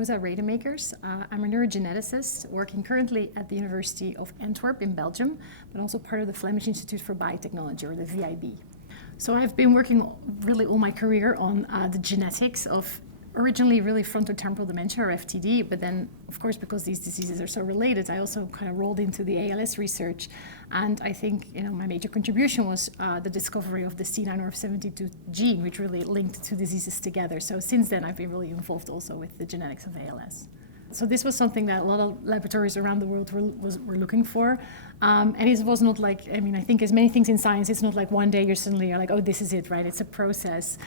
Rosa Rademakers. I'm a neurogeneticist working currently at the University of Antwerp in Belgium, but also part of the Flemish Institute for Biotechnology, or the VIB. So I've been working really all my career on the genetics of originally really frontotemporal dementia, or FTD, but then, of course, because these diseases are so related, I also kind of rolled into the ALS research. And I think, my major contribution was the discovery of the C9orf72 gene, which really linked two diseases together. So since then, I've been really involved also with the genetics of ALS. So this was something that a lot of laboratories around the world were looking for. And it was not like, I think as many things in science, it's not like one day you're like, oh, this is it, right? It's a process.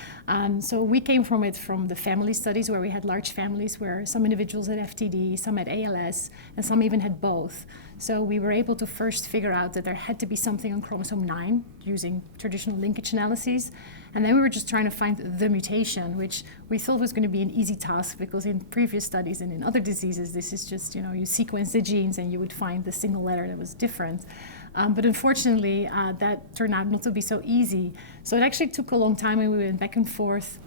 So we came from the family studies where we had large families where some individuals had FTD, some had ALS, and some even had both. So we were able to first figure out that there had to be something on chromosome 9 using traditional linkage analyses. And then we were just trying to find the mutation, which we thought was going to be an easy task because in previous studies and in other diseases, this is just, you sequence the genes and you would find the single letter that was different. But unfortunately, that turned out not to be so easy. So it actually took a long time and we went back and forth.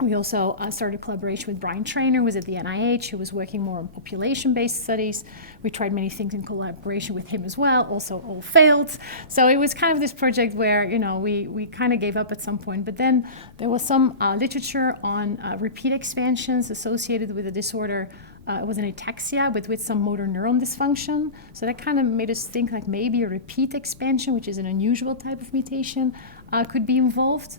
We also started a collaboration with Brian Traynor, who was at the NIH, who was working more on population-based studies. We tried many things in collaboration with him as well, also all failed. So it was kind of this project where, we kind of gave up at some point. But then there was some literature on repeat expansions associated with a disorder. It was an ataxia, but with some motor neuron dysfunction. So that kind of made us think like maybe a repeat expansion, which is an unusual type of mutation, could be involved.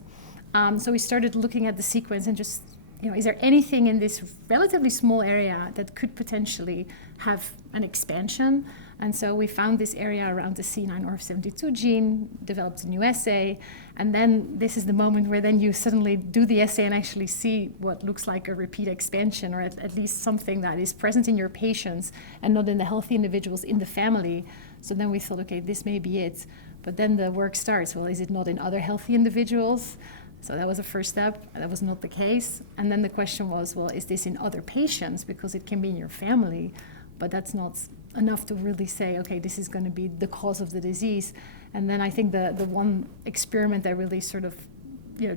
So we started looking at the sequence and just, is there anything in this relatively small area that could potentially have an expansion? And so we found this area around the C9orf72 gene, developed a new assay, and then this is the moment where then you suddenly do the assay and actually see what looks like a repeat expansion, or at least something that is present in your patients and not in the healthy individuals in the family. So then we thought, okay, this may be it. But then the work starts. Well, is it not in other healthy individuals? So that was the first step. That was not the case. And then the question was, well, is this in other patients? Because it can be in your family, but that's not enough to really say, okay, this is going to be the cause of the disease. And then I think the one experiment that really sort of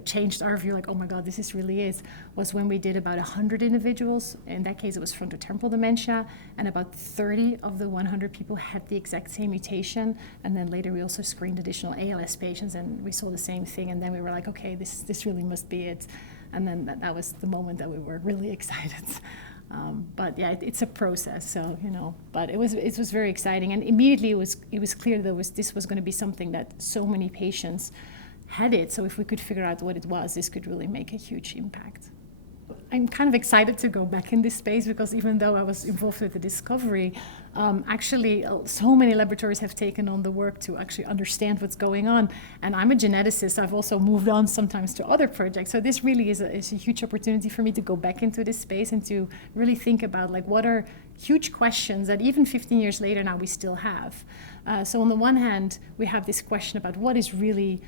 changed our view, like, oh my God, this really is, was when we did about 100 individuals. In that case, it was frontotemporal dementia, and about 30 of the 100 people had the exact same mutation. And then later we also screened additional ALS patients, and we saw the same thing. And then we were like, okay, this really must be it. And then that was the moment that we were really excited. But yeah, it's a process, so But it was very exciting, and immediately it was clear that this was going to be something that so many patients had it. So if we could figure out what it was, this could really make a huge impact. I'm kind of excited to go back in this space because even though I was involved with the discovery, actually so many laboratories have taken on the work to actually understand what's going on. And I'm a geneticist. I've also moved on sometimes to other projects. So this really is a huge opportunity for me to go back into this space and to really think about what are huge questions that even 15 years later now we still have. So on the one hand, we have this question about what is really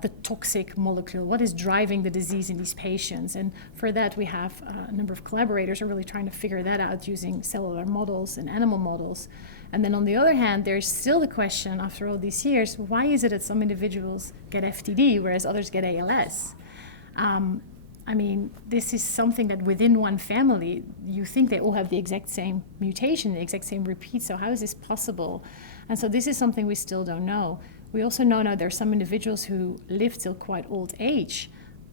the toxic molecule, what is driving the disease in these patients. And for that, we have a number of collaborators who are really trying to figure that out using cellular models and animal models. And then on the other hand, there's still the question, after all these years, why is it that some individuals get FTD, whereas others get ALS? This is something that within one family, you think they all have the exact same mutation, the exact same repeat, so how is this possible? And so this is something we still don't know. We also know now there are some individuals who live till quite old age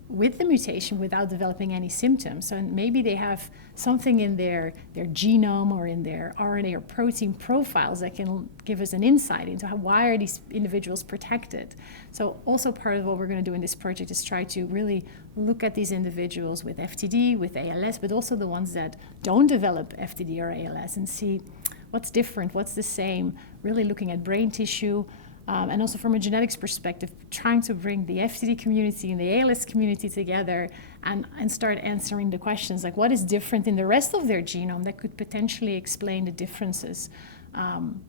with the mutation without developing any symptoms. So maybe they have something in their genome or in their RNA or protein profiles that can give us an insight into why are these individuals protected. So also part of what we're going to do in this project is try to really look at these individuals with FTD, with ALS, but also the ones that don't develop FTD or ALS and see what's different, what's the same, really looking at brain tissue, and also from a genetics perspective, trying to bring the FTD community and the ALS community together and start answering the questions like what is different in the rest of their genome that could potentially explain the differences, and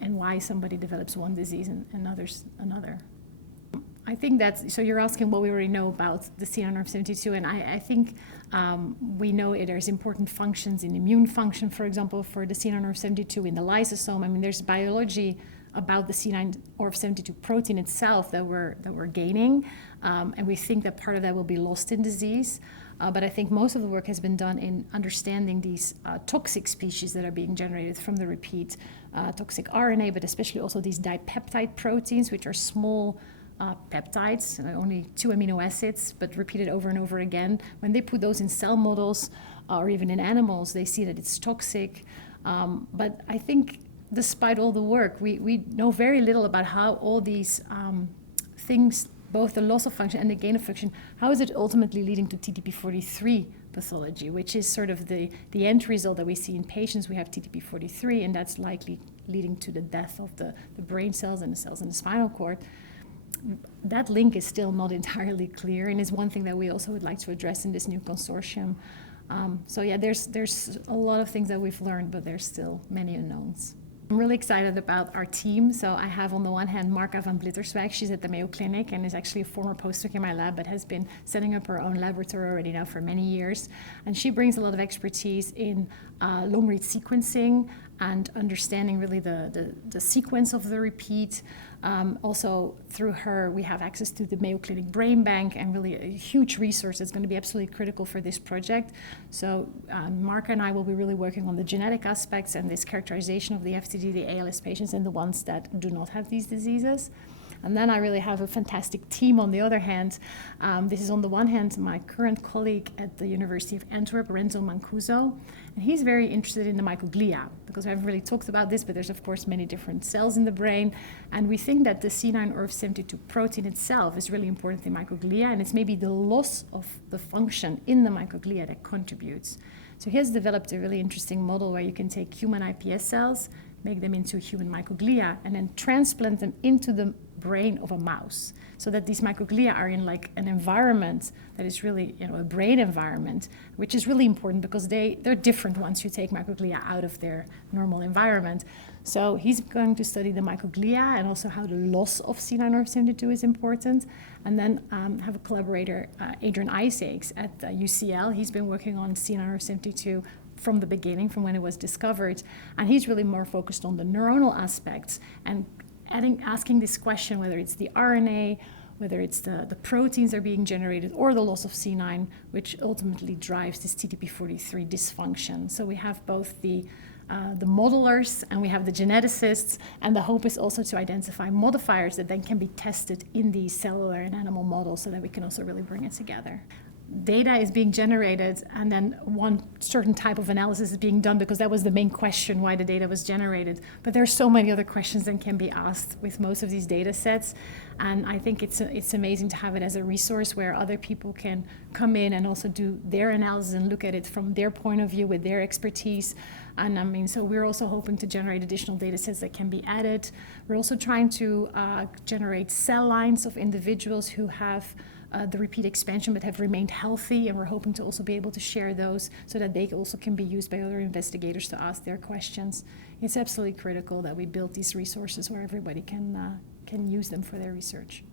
why somebody develops one disease and others another. I think so you're asking what we already know about the C9orf72, and I think we know there's important functions in immune function, for example, for the C9orf72 in the lysosome. There's biology about the C9orf72 protein itself that we're gaining, and we think that part of that will be lost in disease. But I think most of the work has been done in understanding these toxic species that are being generated from the repeat toxic RNA, but especially also these dipeptide proteins, which are small peptides, only 2 amino acids, but repeated over and over again. When they put those in cell models or even in animals, they see that it's toxic. But I think despite all the work, we know very little about how all these things, both the loss of function and the gain of function, how is it ultimately leading to TDP-43 pathology, which is sort of the end result that we see in patients. We have TDP-43, and that's likely leading to the death of the brain cells and the cells in the spinal cord. That link is still not entirely clear, and is one thing that we also would like to address in this new consortium. So yeah, there's a lot of things that we've learned, but there's still many unknowns. I'm really excited about our team. So I have on the one hand Marka van Blitterswijk. She's at the Mayo Clinic and is actually a former postdoc in my lab, but has been setting up her own laboratory already now for many years. And she brings a lot of expertise in long-read sequencing and understanding really the sequence of the repeat. Also, through her, we have access to the Mayo Clinic Brain Bank, and really a huge resource that's going to be absolutely critical for this project. So Marka and I will be really working on the genetic aspects and this characterization of the FTD, the ALS patients, and the ones that do not have these diseases. And then I really have a fantastic team on the other hand. This is on the one hand my current colleague at the University of Antwerp, Renzo Mancuso, and he's very interested in the microglia, because I haven't really talked about this, but there's of course many different cells in the brain, and we think that the C9orf72 protein itself is really important in microglia, and it's maybe the loss of the function in the microglia that contributes. So he has developed a really interesting model where you can take human iPS cells, make them into human microglia, and then transplant them into the brain of a mouse, so that these microglia are in like an environment that is really, a brain environment, which is really important because they're different once you take microglia out of their normal environment. So he's going to study the microglia and also how the loss of C9orf72 is important. And then have a collaborator, Adrian Isaacs at UCL. He's been working on C9orf72 from the beginning, from when it was discovered, and he's really more focused on the neuronal aspects and asking this question, whether it's the RNA, whether it's the proteins that are being generated, or the loss of C9, which ultimately drives this TDP-43 dysfunction. So we have both the modelers and we have the geneticists, and the hope is also to identify modifiers that then can be tested in these cellular and animal models so that we can also really bring it together. Data is being generated, and then one certain type of analysis is being done because that was the main question, why the data was generated. But there are so many other questions that can be asked with most of these data sets, and I think it's amazing to have it as a resource where other people can come in and also do their analysis and look at it from their point of view with their expertise. And so we're also hoping to generate additional data sets that can be added. We're also trying to generate cell lines of individuals who have the repeat expansion but have remained healthy, and we're hoping to also be able to share those so that they also can be used by other investigators to ask their questions. It's absolutely critical that we build these resources where everybody can use them for their research.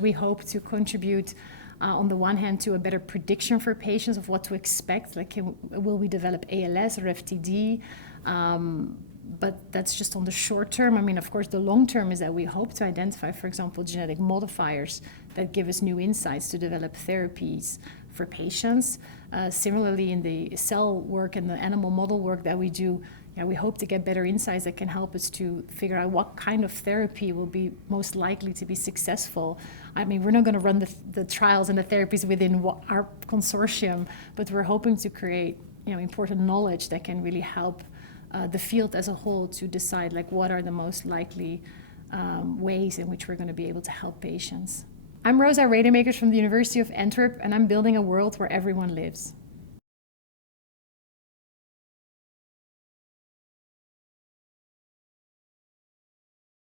We hope to contribute on the one hand to a better prediction for patients of what to expect, like will we develop ALS or FTD? But that's just on the short term. Of course, the long term is that we hope to identify, for example, genetic modifiers that give us new insights to develop therapies for patients. Similarly, in the cell work and the animal model work that we do, we hope to get better insights that can help us to figure out what kind of therapy will be most likely to be successful. We're not going to run the trials and the therapies within our consortium, but we're hoping to create important knowledge that can really help the field as a whole to decide what are the most likely ways in which we're going to be able to help patients. I'm Rosa Rademakers from the University of Antwerp, and I'm building a world where everyone lives.